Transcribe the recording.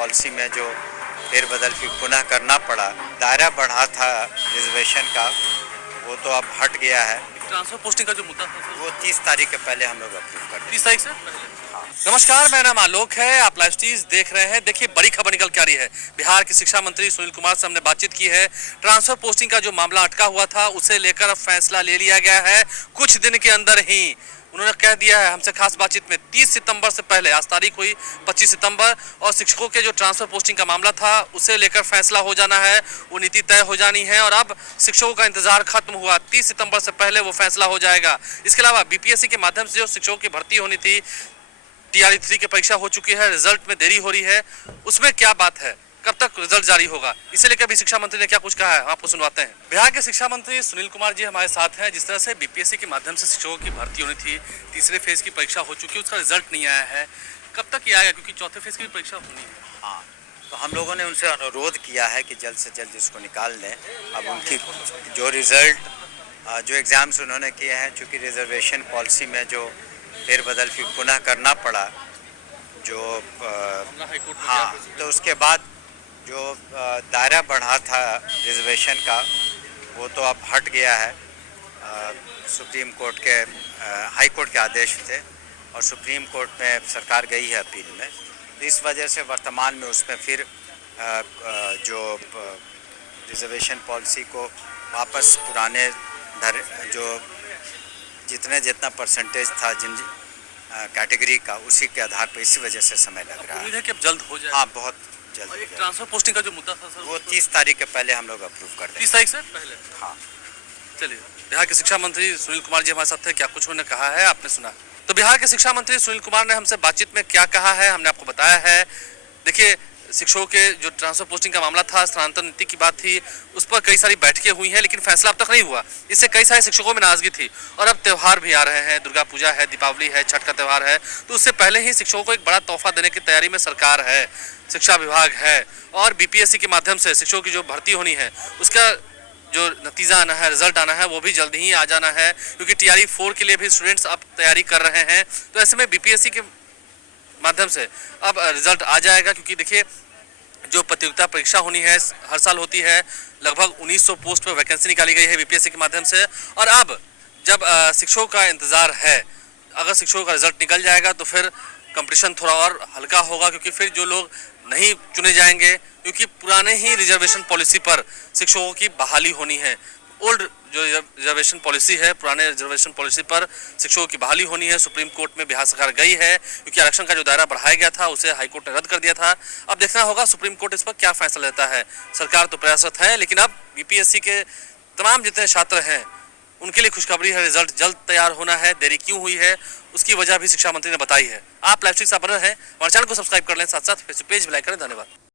Policy में जो फेरबदल फिर पुनः करना पड़ा, दायरा बढ़ा था रिजर्वेशन का, वो तो अब हट गया है। ट्रांसफर पोस्टिंग का जो मुद्दा था सर, वो 30 तारीख के पहले हम लोग अप्रूव कर दें। 30 तारीख से पहले। नमस्कार, मेरा नाम आलोक है, आप लाइव स्टीज देख रहे हैं। देखिए, बड़ी खबर निकल के आ रही है। बिहार के शिक्षा मंत्री सुनील कुमार से हमने बातचीत की है। ट्रांसफर पोस्टिंग का जो मामला अटका हुआ था, उसे लेकर अब फैसला ले लिया गया है। कुछ दिन के अंदर ही उन्होंने कह दिया है हमसे खास बातचीत में 30 सितंबर से पहले, आज तारीख हुई 25 सितंबर, और शिक्षकों के जो ट्रांसफर पोस्टिंग का मामला था उसे लेकर फैसला हो जाना है, वो नीति तय हो जानी है। और अब शिक्षकों का इंतजार खत्म हुआ, 30 सितंबर से पहले वो फैसला हो जाएगा। इसके अलावा बीपीएससी के माध्यम से जो शिक्षकों की भर्ती होनी थी, टीआरई 3 की परीक्षा हो चुकी है, रिजल्ट में देरी हो रही है, उसमें क्या बात है, कब तक रिजल्ट जारी होगा, इसे लेकर भी शिक्षा मंत्री ने क्या कुछ कहा है, आपको सुनवाते हैं। बिहार के शिक्षा मंत्री सुनील कुमार जी हमारे साथ हैं। जिस तरह से बीपीएससी के माध्यम से शिक्षकों की भर्ती होनी थी, तीसरे फेज की परीक्षा हो चुकी है, उसका रिजल्ट नहीं आया है, कब तक ये आएगा, क्योंकि चौथे फेज की परीक्षा होनी है। हाँ, तो हम लोगों ने उनसे अनुरोध किया है कि जल्द से जल्द इसको निकाल दें। अब उनकी जो रिजल्ट, जो एग्ज़ाम्स उन्होंने किए हैं, चूँकि रिजर्वेशन पॉलिसी में जो फेरबदल फिर पुनः करना पड़ा, जो हाँ, तो उसके बाद जो दायरा बढ़ा था रिजर्वेशन का, वो तो अब हट गया है। सुप्रीम कोर्ट के, हाई कोर्ट के आदेश थे और सुप्रीम कोर्ट में सरकार गई है अपील में। तो इस वजह से वर्तमान में उसमें फिर जो रिजर्वेशन पॉलिसी को वापस पुराने जो जितना परसेंटेज था जिन कैटेगरी का, उसी के आधार पर इसी वजह से समय लग रहा है। उम्मीद है कि अब जल्द हो जाए। हाँ, बहुत जल्द। एक ट्रांसफर पोस्टिंग का जो मुद्दा था सर, वो 30 तारीख के पहले हम लोग अप्रूव कर दें। 30 तारीख से पहले। हाँ, चलिए, बिहार के शिक्षा मंत्री सुनील कुमार जी हमारे साथ थे, क्या कुछ उन्होंने कहा है आपने सुना। तो बिहार के शिक्षा मंत्री सुनील कुमार ने हमसे बातचीत में क्या कहा है हमने आपको बताया है। देखिए, शिक्षकों के जो ट्रांसफर पोस्टिंग का मामला था, स्थानांतरण नीति की बात थी, उस पर कई सारी बैठकें हुई हैं, लेकिन फैसला अब तक नहीं हुआ। इससे कई सारे शिक्षकों में नाराजगी थी। और अब त्यौहार भी आ रहे हैं, दुर्गा पूजा है, दीपावली है, छठ का त्यौहार है, तो उससे पहले ही शिक्षकों को एक बड़ा तोहफा देने की तैयारी में सरकार है, शिक्षा विभाग है। और बीपीएससी के माध्यम से शिक्षकों की जो भर्ती होनी है, उसका जो नतीजा आना है, रिजल्ट आना है, वो भी जल्द ही आ जाना है, क्योंकि टीआरई 4 के लिए भी स्टूडेंट्स अब तैयारी कर रहे हैं। तो ऐसे में बीपीएससी के माध्यम से अब रिजल्ट आ जाएगा, क्योंकि देखिए, जो प्रतियोगिता परीक्षा होनी है, हर साल होती है, लगभग 1900 पोस्ट पर वैकेंसी निकाली गई है बीपीएससी के माध्यम से। और अब जब शिक्षकों का इंतजार है, अगर शिक्षकों का रिजल्ट निकल जाएगा तो फिर कंपटीशन थोड़ा और हल्का होगा, क्योंकि फिर जो लोग नहीं चुने जाएंगे, क्योंकि पुराने ही रिजर्वेशन पॉलिसी पर शिक्षकों की बहाली होनी है। ओल्ड जो रिजर्वेशन पॉलिसी है, पुराने रिजर्वेशन पॉलिसी पर शिक्षकों की बहाली होनी है। सुप्रीम कोर्ट में बिहार सरकार गई है, क्योंकि आरक्षण का जो दायरा बढ़ाया गया था उसे हाईकोर्ट ने रद्द कर दिया था। अब देखना होगा सुप्रीम कोर्ट इस पर क्या फैसला लेता है। सरकार तो प्रयासरत है, लेकिन अब बीपीएससी के तमाम जितने छात्र हैं उनके लिए खुशखबरी है, रिजल्ट जल्द तैयार होना है। देरी क्यों हुई है उसकी वजह भी शिक्षा मंत्री ने बताई है। आप लाइव स्ट्रीम से बने हैं, हमारे चैनल को सब्सक्राइब कर लें, साथ साथ फेसबुक पेज भी लाइक करें। धन्यवाद।